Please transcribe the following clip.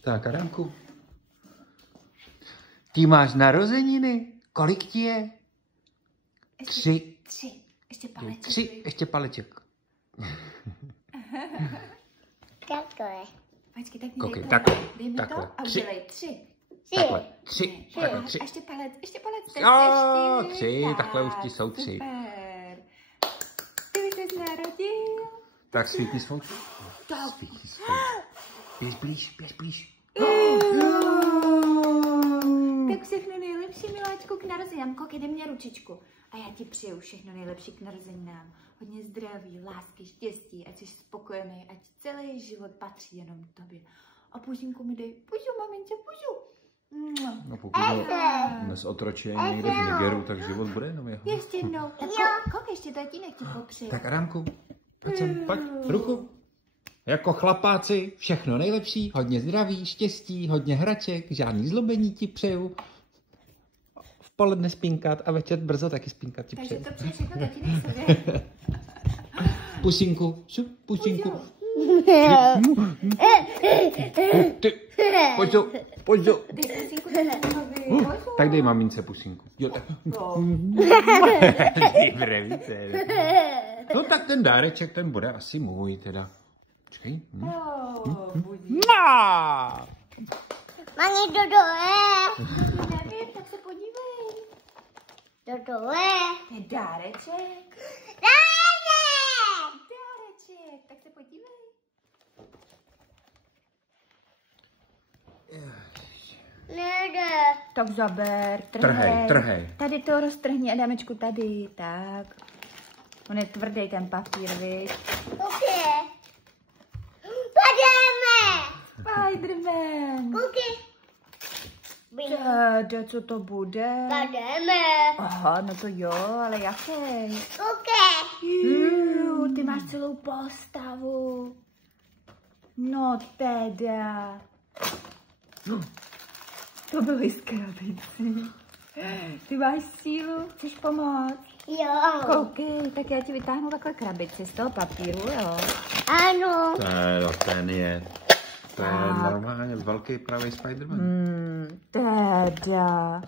Tak, Adamku. Ty máš narozeniny? Kolik ti je? 3. 3. Ještě paleček. 3, ještě paleček. Takhle. Počkej, tak mi Koukej, dej takhle, Dej mi takhle, to a 3. udělej 3. Takhle, 3, takhle, 3. A ještě palec, ještě palec. Jo, 3, takhle už ti jsou 3. Super. Ty už jsi narodil. Tak svítni svou. Tak. Svítni svou. Běž blíž, běž blíž. Tak všechno nejlepší, miláčku, k narozeninám. Koukej, dej mě ručičku. A já ti přeju všechno nejlepší k narozeninám. Hodně zdraví, lásky, štěstí, ať jsi spokojený, ať celý život patří jenom tobě. A pusinku mi dej. Pusu, mamince, pusu. No pokud dnes otročí někde v Nigeru, tak život bude jenom jeho. Ještě jednou. Koukej, ještě tatínek ti popřeje. Tak Adamku, pojď sem, pojď, ruku. Jako chlapáci, všechno nejlepší, hodně zdraví, štěstí, hodně hraček, žádný zlobení ti přeju. V poledne spínkat a večer brzo taky spínkat ti přeju. Takže to přeje všechno tatínek sobě. Pusinku, šup, pusinku. Pojď tu, pojď tu. Dej pusinku tatínovi. Tak dej mamince pusinku. Jo, tak. No tak ten dáreček, ten bude asi můj teda. Počkej. Mami, do dole. Nevím, tak se podívej. Do dole. To je dáreček. Dáreček. Dáreček, tak se podívej. Nejde. Tak zaber, Trhej, trhej. Tady to roztrhni, Adamečku, tady, tak. On je tvrdý ten papír, víš. Kuky. Pademe. Spiderman. Kuky. Táda, co to bude? Pademe. Aha, no to jo, ale jaký? Kuky. Ty máš celou postavu. No teda. To byly skrabici. Ty máš sílu, chceš pomoct? Jo. Koukej, tak já ti vytáhnu takhle krabici z toho papíru, jo? Ano. Ten je. To je normálně velký pravý Spiderman. Teda.